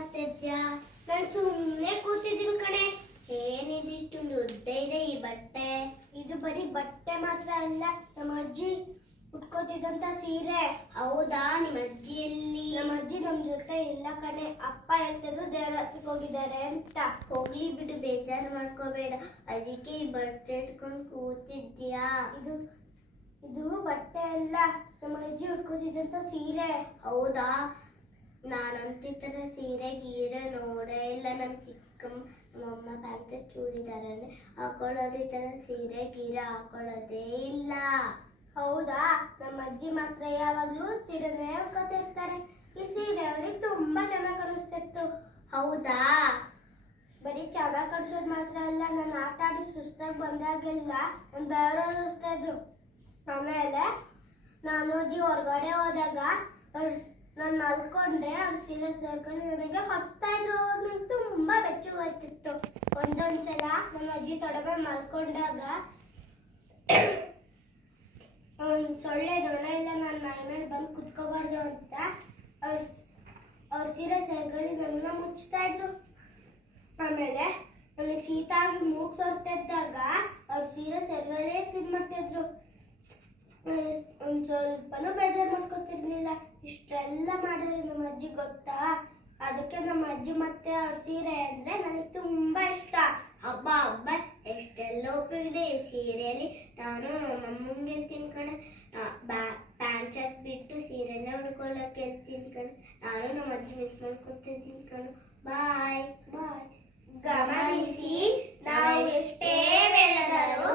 ಮಾಡ್ತಿದ್ಯಾ? ನಾನು ಸುಮ್ಮನೆ ಕೂತಿದ್ದೀನಿ ಕಣೆ. ಏನಿದಿಷ್ಟೊಂದು ಉದ್ದ ಇದೆ ಈ ಬಟ್ಟೆ? ಇದು ಬರೀ ಬಟ್ಟೆ ಮಾತ್ರ ಅಲ್ಲ, ನಮ್ಮ ಅಜ್ಜಿ ಉಟ್ಕೋತಿದ್ದಂತ ಸೀರೆ. ಹೌದಾ? ನಿಮ್ಮ ಅಜ್ಜಿಯಲ್ಲಿ? ನಮ್ಮ ಅಜ್ಜಿ ನಮ್ ಜೊತೆ ಇಲ್ಲ ಕಣೆ. ಅಪ್ಪ ಹೇಳ್ತಿದ್ರು ದೇವ್ರ ಹತ್ರಕ್ಕೆ ಹೋಗಿದ್ದಾರೆ ಅಂತ. ಹೋಗ್ಲಿ ಬಿಡು, ಬೇಜಾರು ಮಾಡ್ಕೋಬೇಡ. ಅದಕ್ಕೆ ಈ ಬಟ್ಟೆ ಇಟ್ಕೊಂಡು ಕೂತಿದ್ಯಾ? ಇದು ಬಟ್ಟೆ ಅಲ್ಲ, ನಮ್ಮ ಅಜ್ಜಿ ಉಟ್ಕೋತಿದ್ದಂತ ಸೀರೆ. ಹೌದಾ? ನಾನಂತೂ ಈ ಥರ ಸೀರೆ ಗೀರೆ ನೋಡೇ ಇಲ್ಲ. ನಮ್ಮ ಚಿಕ್ಕಮ್ಮ ನಮ್ಮಮ್ಮ ಪ್ಯಾಂಟ್ ಚೂಡಿದಾರನ್ನೇ ಹಾಕೊಳ್ಳೋದು, ಈ ಥರ ಸೀರೆ ಗೀರೆ ಹಾಕೊಳ್ಳೋದೇ ಇಲ್ಲ. ಹೌದಾ? ನಮ್ಮ ಅಜ್ಜಿ ಮಾತ್ರ ಯಾವಾಗಲೂ ಸೀರೆನೇ ಉಟ್ಕೋತಿರ್ತಾರೆ. ಈ ಸೀರೆ ಅವ್ರಿಗೆ ತುಂಬಾ ಚೆನ್ನಾಗಿ ಕಾಣಿಸ್ತಿತ್ತು. ಹೌದಾ? ಬರೀ ಚೆನ್ನಾಗಿ ಕಾಣಿಸೋದು ಮಾತ್ರ ಅಲ್ಲ, ನಾನು ಆಟ ಆಡಿ ಸುಸ್ತಾಗಿ ಬಂದಾಗೆಲ್ಲ ನನ್ನ ಬೇರೆ ಸುಸ್ತಾ ಇದ್ರು. ಆಮೇಲೆ ನಾನು ಅಜ್ಜಿ ಹೊರಗಡೆ ಹೋದಾಗ ನಾನು ಮಲ್ಕೊಂಡ್ರೆ ಅವ್ರ ಸೀರೆ ಸೇರ್ಕೊಂಡು ನನಗೆ ಹಚ್ತಾ ಇದ್ರು. ಅವಾಗ ನಂಗೆ ತುಂಬಾ ಬೆಚ್ಚಗಾಯ್ತಿತ್ತು. ಒಂದೊಂದ್ಸಲ ನನ್ನ ಅಜ್ಜಿ ತೊಡೆ ಮಲ್ಕೊಂಡಾಗ ಸೊಳ್ಳೆ ನೊಣ ಇಲ್ಲ ನನ್ನ ಮೈ ಮೇಲೆ ಬಂದು ಕುತ್ಕೋಬಾರ್ದು ಅಂತ ಅವ್ರ ಸೀರೆ ಸೇರ್ಕೊಂಡು ನನ್ನ ಮುಚ್ತಾ ಇದ್ರು. ಆಮೇಲೆ ನನಗೆ ಶೀತ ಆಗಿ ಮೂಗ್ ಸೋರ್ತಿದ್ದಾಗ ಅವ್ರ ಸೀರೆ ಸೇರ್ಗಳೇ ತಿನ್ಮಾಡ್ತಿದ್ರು. ಒಂದ್ ಸ್ವಲ್ಪನೂ ಬೇಜಾರು ಮಾಡ್ಕೊತಿರ್ಲಿಲ್ಲ. ಇಷ್ಟೆಲ್ಲ ಮಾಡಿದ್ರೆ ನಮ್ಮ ಅಜ್ಜಿ ಗೊತ್ತಾ? ಅದಕ್ಕೆ ನಮ್ಮ ಅಜ್ಜಿ ಮತ್ತೆ ಅವ್ರ ಸೀರೆ ಅಂದ್ರೆ ನನಗೆ ತುಂಬಾ ಇಷ್ಟ. ಹಬ್ಬ ಹಬ್ಬ ಎಷ್ಟೆಲ್ಲ ಉಪಯೋಗಿದೆ ಈ ಸೀರೆಯಲ್ಲಿ. ನಾನು ನಮ್ಮಂಗೆ ಹೇಳ್ತೀನಿ ಕಣೆ, ಪ್ಯಾಂಟ್ ಶರ್ಟ್ ಬಿಟ್ಟು ಸೀರೆನೇ ಉಡ್ಕೊಳ್ಳೋಕೆ ಹೇಳ್ತೀನಿ ಕಣೆ. ನಾನು ನಮ್ಮ ಅಜ್ಜಿ ಮಿಸ್ ಮಾಡ್ಕೊತಿದ್ದೀನಿ ಕಣೆ. ಬಾಯ್ ಬಾಯ್. ಗಮನಿಸಿ, ನಾವು ಎಷ್ಟೇ ಬೆಳೆದರೂ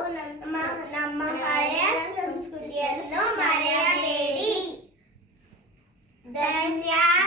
ನಮ್ಮ ಹಳೆಯ ಸಂಸ್ಕೃತಿಯನ್ನು ಮರೆಯಬೇಡಿ. ಧನ್ಯವಾದ.